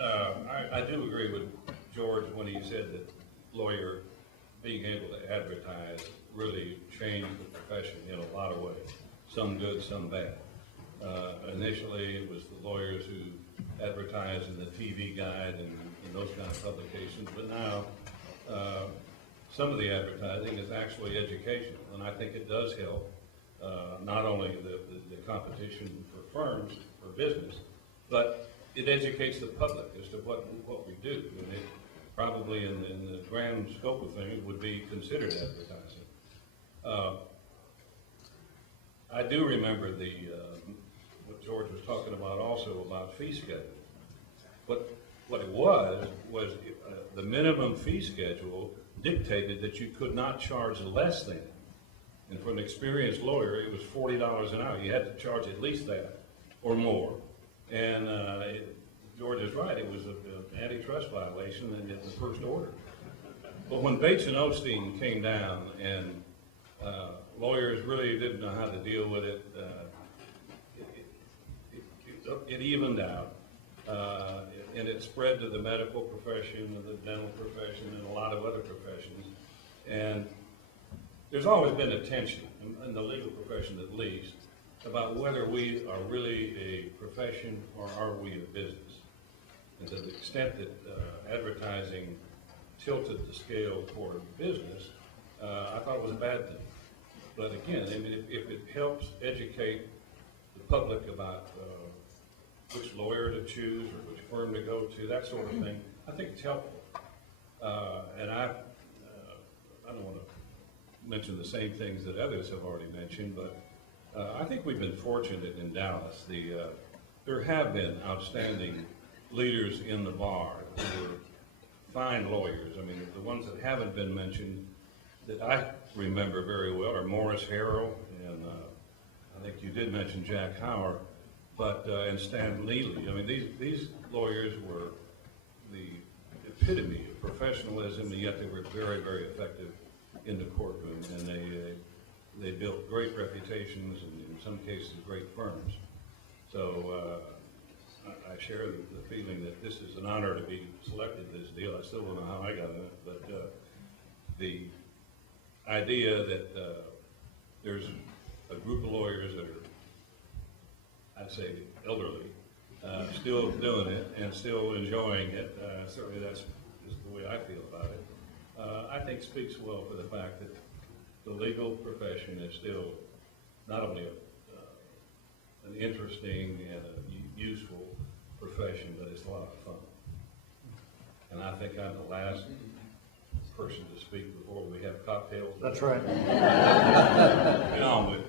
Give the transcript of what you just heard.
I do agree with George when he said that lawyer being able to advertise really changed the profession in a lot of ways, some good, some bad. Initially, it was the lawyers who advertised in the TV Guide and those kind of publications, but now some of the advertising is actually educational, and I think it does help not only the competition for firms, for business, but it educates the public as to what we do. And it probably in the grand scope of things would be considered advertising. I do remember what George was talking about also about fee schedule. What it was the minimum fee schedule dictated that you could not charge less than. And for an experienced lawyer, it was $40 an hour. You had to charge at least that or more. And George is right, it was an antitrust violation in the first order. But when Bates and Osteen came down and lawyers really didn't know how to deal with it, it evened out. And it spread to the medical profession and the dental profession and a lot of other professions. And there's always been a tension, in the legal profession at least, about whether we are really a profession or are we a business. And to the extent that advertising tilted the scale toward business, I thought it was a bad thing. But again, I mean, if it helps educate the public about which lawyer to choose or which firm to go to, that sort of thing, I think it's helpful. And I don't want to mention the same things that others have already mentioned, but I think we've been fortunate in Dallas. There have been outstanding leaders in the bar who are fine lawyers. I mean, the ones that haven't been mentioned that I remember very well are Morris Harrell, and I think you did mention Jack Howard, but and Stan Neely. I mean, these lawyers were the epitome of professionalism, and yet they were very, very effective in the courtroom, and they built great reputations and in some cases great firms. So I share the feeling that this is an honor to be selected this deal. I still don't know how I got in it, but the idea that there's a group of lawyers that are, I'd say, elderly, still doing it and still enjoying it, certainly that's just the way I feel about it, I think speaks well for the fact that the legal profession is still not only an interesting and a useful profession, but it's a lot of fun. And I think I'm the last person to speak before we have cocktails. That's right. Get on with it.